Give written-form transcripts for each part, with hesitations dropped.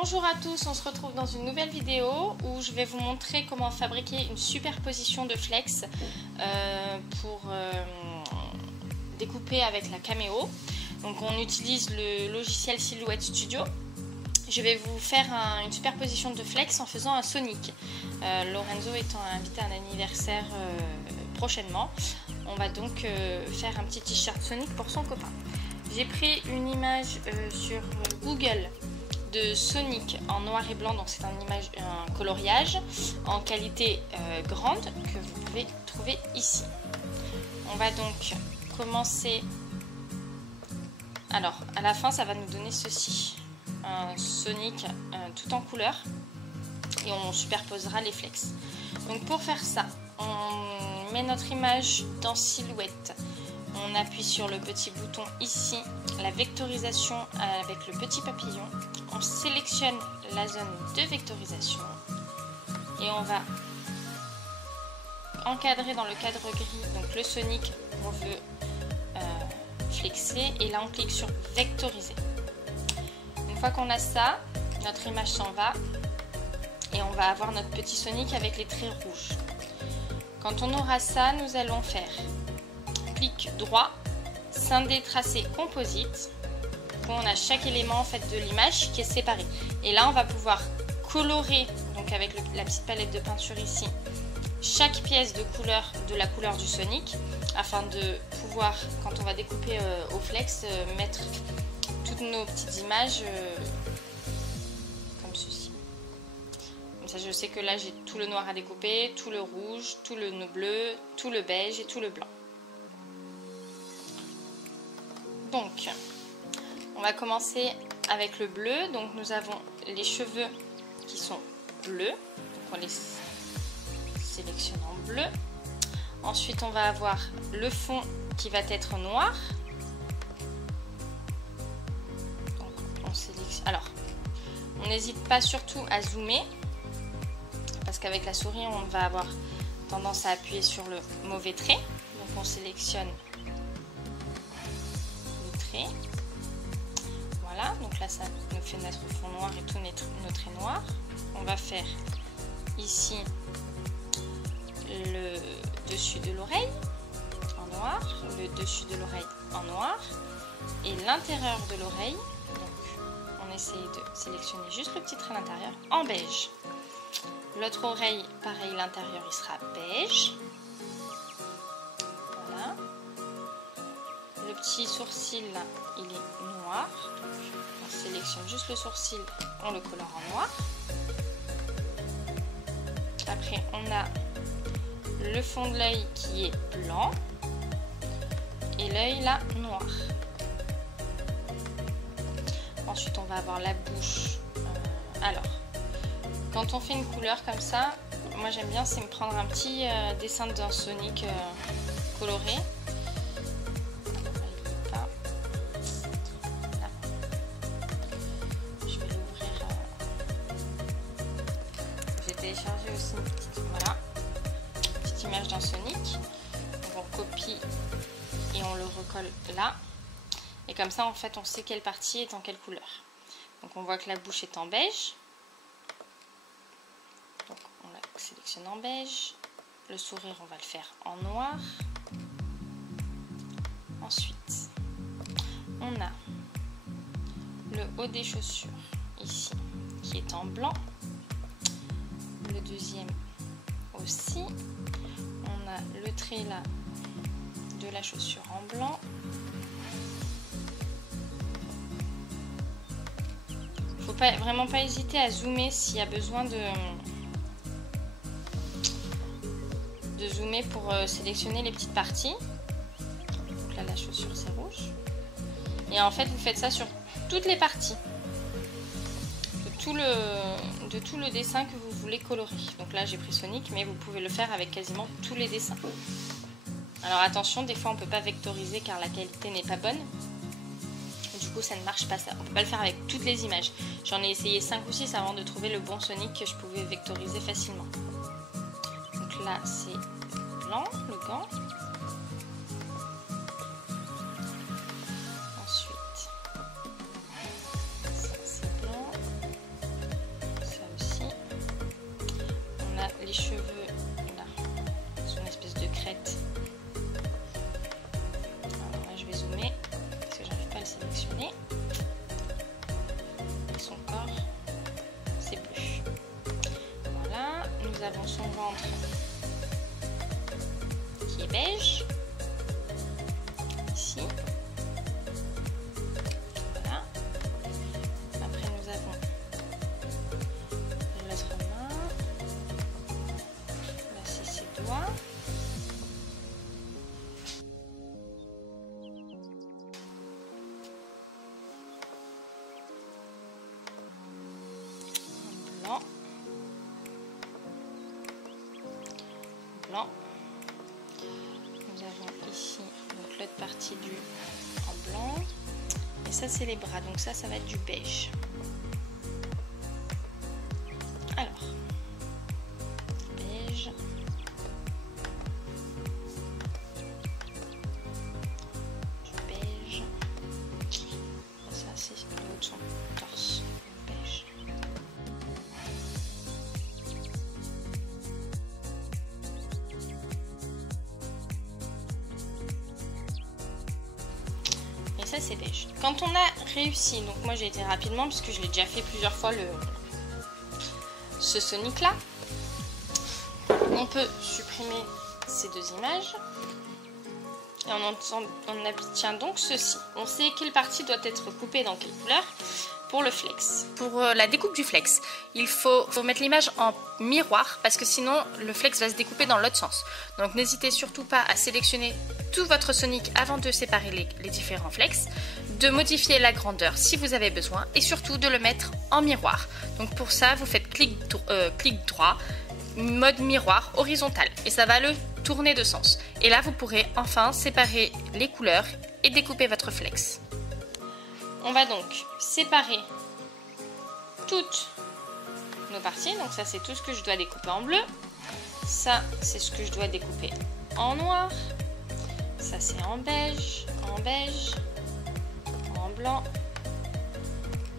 Bonjour à tous, on se retrouve dans une nouvelle vidéo où je vais vous montrer comment fabriquer une superposition de flex pour découper avec la Cameo. Donc on utilise le logiciel Silhouette Studio. Je vais vous faire une superposition de flex en faisant un Sonic. Lorenzo étant invité à un anniversaire prochainement, on va donc faire un petit t-shirt Sonic pour son copain. J'ai pris une image sur Google de Sonic en noir et blanc, donc c'est un coloriage en qualité grande que vous pouvez trouver ici. On va donc commencer. Alors à la fin ça va nous donner ceci, un Sonic tout en couleur, et on superposera les flex. Donc pour faire ça, on met notre image dans Silhouette, on appuie sur le petit bouton ici, la vectorisation avec le petit papillon, on sélectionne la zone de vectorisation et on va encadrer dans le cadre gris donc le Sonic qu'on veut flexer, et là on clique sur vectoriser. Une fois qu'on a ça, notre image s'en va et on va avoir notre petit Sonic avec les traits rouges. Quand on aura ça, nous allons faire clic droit, scinder, tracé, composite. On a chaque élément en fait de l'image qui est séparé, et là on va pouvoir colorer donc avec la petite palette de peinture ici chaque pièce de la couleur du Sonic, afin de pouvoir, quand on va découper au flex, mettre toutes nos petites images comme ceci. Comme ça je sais que là j'ai tout le noir à découper, tout le rouge, tout le bleu, tout le beige et tout le blanc. Donc on va commencer avec le bleu. Donc nous avons les cheveux qui sont bleus, donc on les sélectionne en bleu. Ensuite on va avoir le fond qui va être noir. Donc on sélectionne. Alors on n'hésite pas surtout à zoomer, parce qu'avec la souris on va avoir tendance à appuyer sur le mauvais trait. Donc on sélectionne le trait. Voilà, donc là ça nous fait notre fond noir et tous nos traits noirs. On va faire ici le dessus de l'oreille en noir, le dessus de l'oreille en noir, et l'intérieur de l'oreille. Donc on essaye de sélectionner juste le petit trait à l'intérieur en beige. L'autre oreille, pareil, l'intérieur il sera beige. Voilà. Le petit sourcil là, il est noir. Donc on sélectionne juste le sourcil, on le colore en noir. Après on a le fond de l'œil qui est blanc et l'œil là noir. Ensuite on va avoir la bouche. Alors quand on fait une couleur comme ça, moi j'aime bien, c'est me prendre un petit dessin d'un Sonic coloré. Télécharger aussi une petite image d'un Sonic. Donc on copie et on le recolle là, et comme ça en fait on sait quelle partie est en quelle couleur. Donc on voit que la bouche est en beige, donc on la sélectionne en beige. Le sourire on va le faire en noir. Ensuite on a le haut des chaussures ici qui est en blanc. Le deuxième aussi. On a le trait là de la chaussure en blanc. Faut vraiment pas hésiter à zoomer s'il y a besoin de zoomer pour sélectionner les petites parties. Donc là la chaussure c'est rouge. Et en fait vous faites ça sur toutes les parties de tout le dessin que vous voulez colorer. Donc là j'ai pris Sonic, mais vous pouvez le faire avec quasiment tous les dessins. Alors attention, des fois on peut pas vectoriser car la qualité n'est pas bonne. Du coup ça ne marche pas, ça. On peut pas le faire avec toutes les images. J'en ai essayé 5 ou 6 avant de trouver le bon Sonic que je pouvais vectoriser facilement. Donc là c'est blanc, le gant. Ensuite ça c'est blanc. nous avons son ventre qui est beige. Ici. Voilà. Après nous avons l'autre main. Là c'est ses doigts. Blanc. Blanc. Nous avons ici l'autre partie du en blanc. Et ça c'est les bras, donc ça va être du beige. Alors, beige. Du beige. Ça c'est le haut de son torse. Beige. Et ça c'est beige. Quand on a réussi, donc moi j'ai été rapidement parce que je l'ai déjà fait plusieurs fois ce Sonic là, on peut supprimer ces deux images et on obtient donc ceci. On sait quelle partie doit être coupée dans quelle couleur pour le flex. Pour la découpe du flex, il faut mettre l'image en miroir parce que sinon le flex va se découper dans l'autre sens. Donc n'hésitez surtout pas à sélectionner tout votre Sonic avant de séparer les différents flex, de modifier la grandeur si vous avez besoin et surtout de le mettre en miroir. Donc pour ça vous faites clic droit, mode miroir horizontal et ça va le tourner de sens. Et là vous pourrez enfin séparer les couleurs et découper votre flex. On va donc séparer toutes nos parties. Donc ça c'est tout ce que je dois découper en bleu. Ça c'est ce que je dois découper en noir. Ça c'est en beige, en blanc.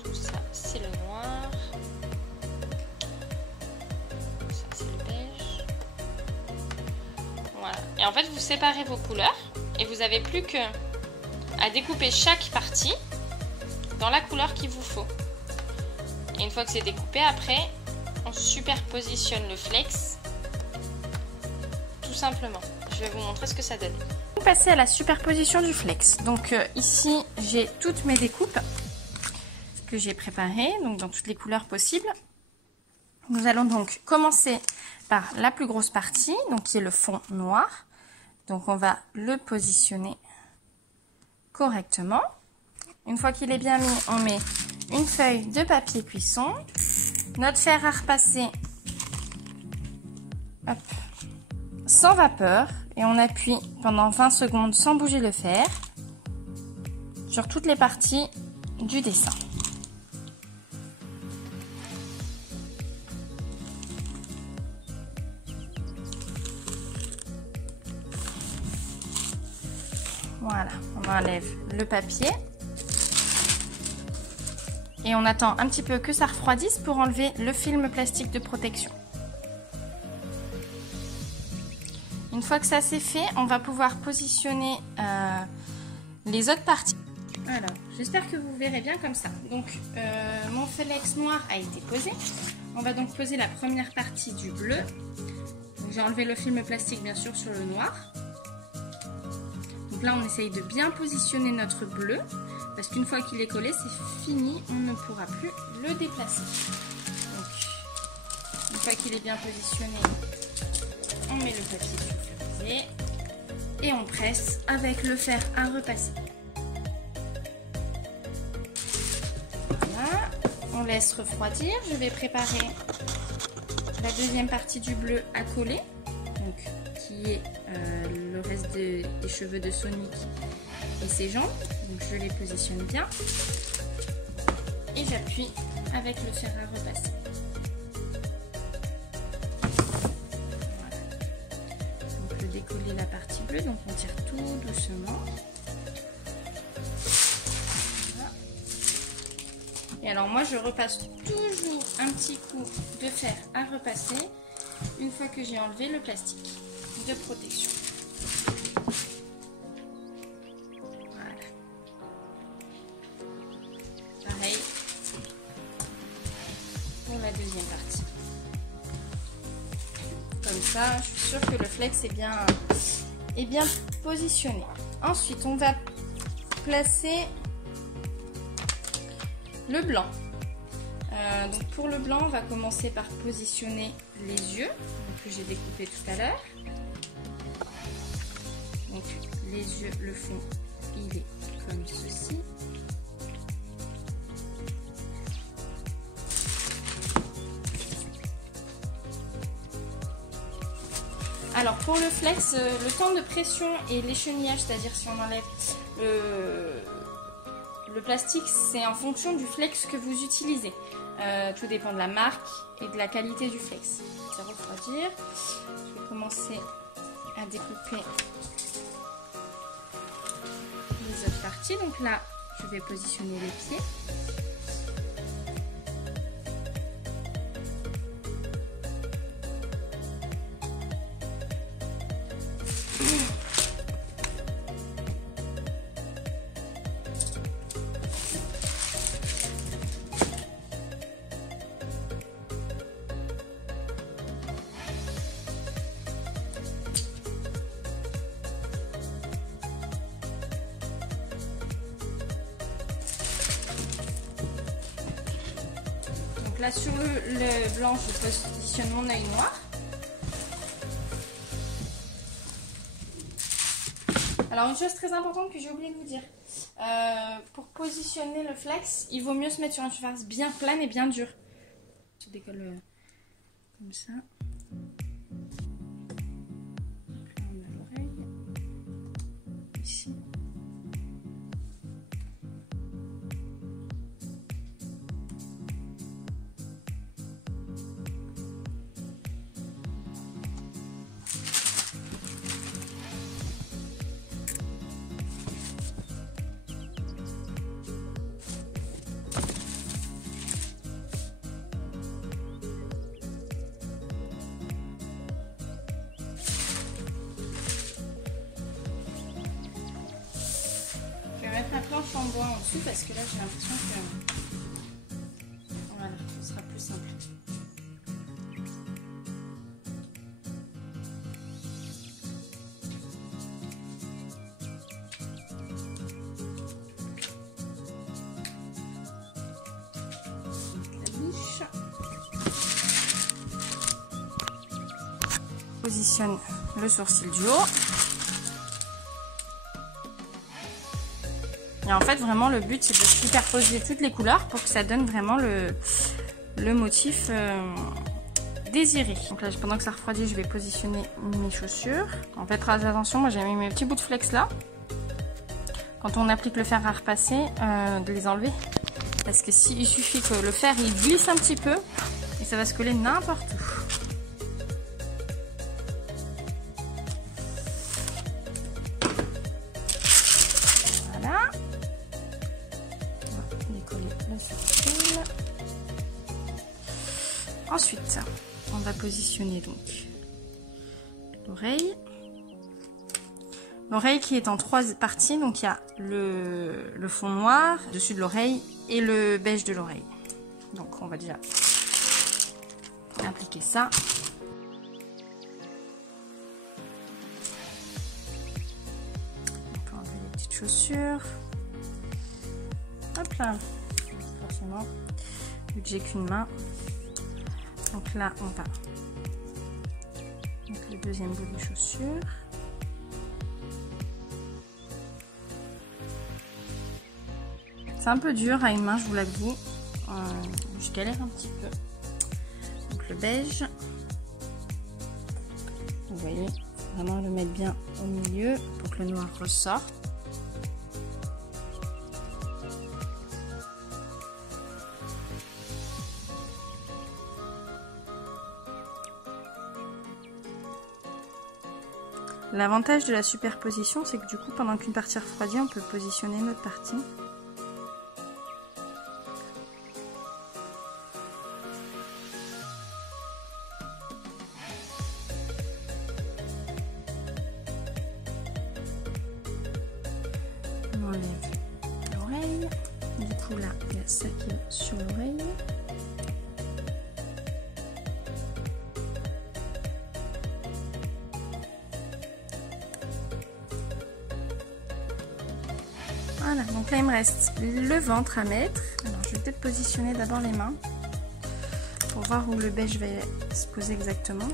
Tout ça c'est le noir. Ça c'est le beige. Voilà. Et en fait vous séparez vos couleurs et vous n'avez plus que à découper chaque partie dans la couleur qu'il vous faut. Et une fois que c'est découpé, après on superpositionne le flex tout simplement. Je vais vous montrer ce que ça donne. On va passer à la superposition du flex. Donc ici j'ai toutes mes découpes que j'ai préparées, donc dans toutes les couleurs possibles. Nous allons donc commencer par la plus grosse partie, donc qui est le fond noir. Donc on va le positionner correctement. Une fois qu'il est bien mis, on met une feuille de papier cuisson, notre fer à repasser hop, sans vapeur et on appuie pendant 20 secondes sans bouger le fer sur toutes les parties du dessin. Voilà, on enlève le papier. Et on attend un petit peu que ça refroidisse pour enlever le film plastique de protection. Une fois que ça c'est fait, on va pouvoir positionner les autres parties. Alors, j'espère que vous verrez bien comme ça. Donc, mon flex noir a été posé. On va donc poser la première partie du bleu. J'ai enlevé le film plastique bien sûr sur le noir. Donc là, on essaye de bien positionner notre bleu. Parce qu'une fois qu'il est collé, c'est fini, on ne pourra plus le déplacer. Donc, une fois qu'il est bien positionné, on met le papier sulfurisé et on presse avec le fer à repasser. Voilà, on laisse refroidir. Je vais préparer la deuxième partie du bleu à coller, donc, qui est le reste des cheveux de Sonic et ses jambes. Donc je les positionne bien et j'appuie avec le fer à repasser. Voilà. On peut décoller la partie bleue, donc on tire tout doucement. Voilà. Et alors moi je repasse toujours un petit coup de fer à repasser une fois que j'ai enlevé le plastique de protection. Pour la deuxième partie. comme ça, je suis sûre que le flex est bien positionné. Ensuite, on va placer le blanc. Donc pour le blanc, on va commencer par positionner les yeux que j'ai découpés tout à l'heure. Donc les yeux, le fond, il est comme ceci. Alors pour le flex, le temps de pression et l'échenillage, c'est-à-dire si on enlève le plastique, c'est en fonction du flex que vous utilisez. Tout dépend de la marque et de la qualité du flex. Ça va refroidir. Je vais commencer à découper les autres parties. Donc là, je vais positionner les pieds. Là sur le blanc, je positionne mon œil noir. Alors une chose très importante que j'ai oublié de vous dire, pour positionner le flex, il vaut mieux se mettre sur une surface bien plane et bien dure. Je décolle comme ça. Là on a l'oreille. Ici. La planche en bois en dessous parce que là j'ai l'impression que voilà, ce sera plus simple. La biche. Positionne le sourcil du haut. Et en fait, vraiment, le but, c'est de superposer toutes les couleurs pour que ça donne vraiment le motif désiré. Donc là, pendant que ça refroidit, je vais positionner mes chaussures. En fait, très attention, moi j'ai mis mes petits bouts de flex là. Quand on applique le fer à repasser, de les enlever. Parce que il suffit que le fer, il glisse un petit peu et ça va se coller n'importe où. Ensuite, on va positionner donc l'oreille. L'oreille qui est en 3 parties, donc il y a le fond noir dessus de l'oreille et le beige de l'oreille. Donc on va déjà appliquer ça. On peut enlever les petites chaussures. Hop là, forcément, vu que j'ai qu'une main. Donc là, on va mettre le deuxième bout de chaussure. C'est un peu dur à une main, je vous l'avoue. Je galère un petit peu. Donc le beige. Vous voyez, vraiment le mettre bien au milieu pour que le noir ressorte. L'avantage de la superposition, c'est que du coup, pendant qu'une partie refroidit, on peut positionner une autre partie. On enlève l'oreille. Du coup, là, il y a ça qui est sur l'oreille. Voilà, donc là il me reste le ventre à mettre. Alors je vais peut-être positionner d'abord les mains pour voir où le beige va se poser exactement.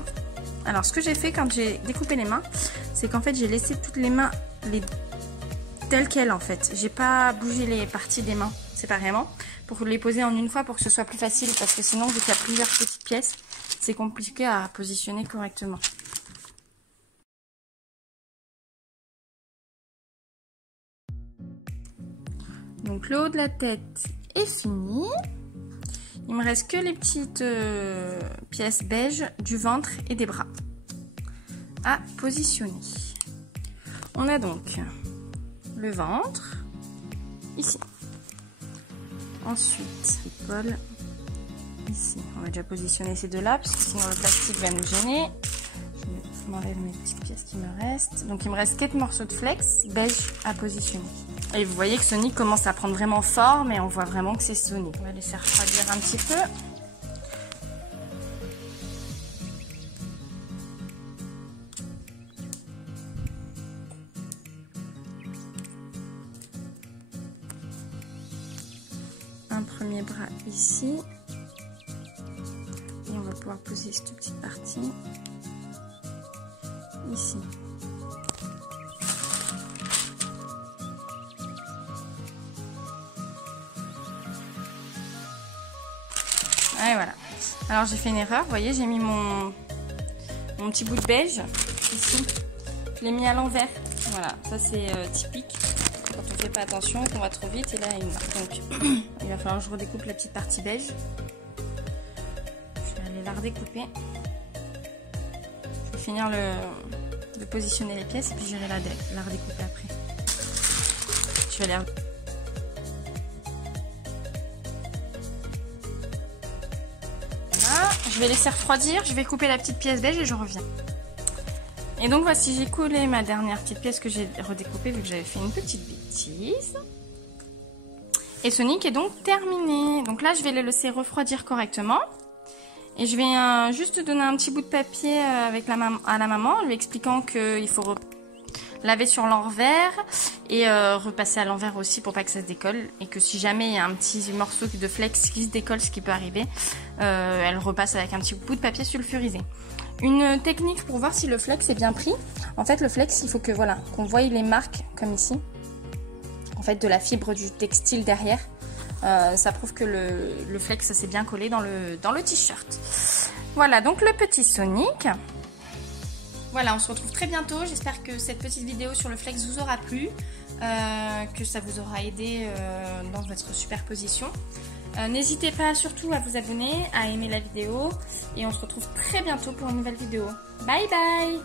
Alors ce que j'ai fait quand j'ai découpé les mains, c'est qu'en fait j'ai laissé toutes les mains telles quelles en fait. J'ai pas bougé les parties des mains séparément pour les poser en une fois pour que ce soit plus facile, parce que sinon vu qu'il y a plusieurs petites pièces, c'est compliqué à positionner correctement. Donc le haut de la tête est fini. Il me reste que les petites pièces beige du ventre et des bras à positionner. On a donc le ventre ici. Ensuite, l'épaule ici. On va déjà positionner ces deux-là parce que sinon le plastique va nous gêner. Je m'enlève mes petites pièces qui me restent. Donc il me reste 4 morceaux de flex beige à positionner. Et vous voyez que Sonic commence à prendre vraiment forme et on voit vraiment que c'est Sonic. On va laisser refroidir un petit peu. Un premier bras ici. Et on va pouvoir poser cette petite partie ici. Et voilà. Alors j'ai fait une erreur, vous voyez, j'ai mis mon petit bout de beige ici. Je l'ai mis à l'envers. Voilà, ça c'est typique quand on fait pas attention, qu'on va trop vite et là il marque. Donc il va falloir que je redécoupe la petite partie beige. Je vais aller la redécouper. Je vais finir de positionner les pièces et puis j'irai la redécouper après. Je vais aller. Je vais laisser refroidir, je vais couper la petite pièce beige et je reviens. Et donc voici, j'ai coulé ma dernière petite pièce que j'ai redécoupée vu que j'avais fait une petite bêtise. Et Sonic est donc terminé. Donc là, je vais le laisser refroidir correctement. Et je vais juste donner un petit bout de papier avec à la maman, lui expliquant qu'il faut laver sur l'envers et repasser à l'envers aussi pour pas que ça se décolle, et que si jamais il y a un petit morceau de flex qui se décolle, ce qui peut arriver, elle repasse avec un petit bout de papier sulfurisé. Une technique pour voir si le flex est bien pris, en fait le flex il faut que voilà qu'on voie les marques comme ici, en fait de la fibre du textile derrière, ça prouve que le flex s'est bien collé dans le t-shirt. Voilà donc le petit Sonic. Voilà, on se retrouve très bientôt. J'espère que cette petite vidéo sur le flex vous aura plu, que ça vous aura aidé dans votre superposition. N'hésitez pas surtout à vous abonner, à aimer la vidéo et on se retrouve très bientôt pour une nouvelle vidéo. Bye bye!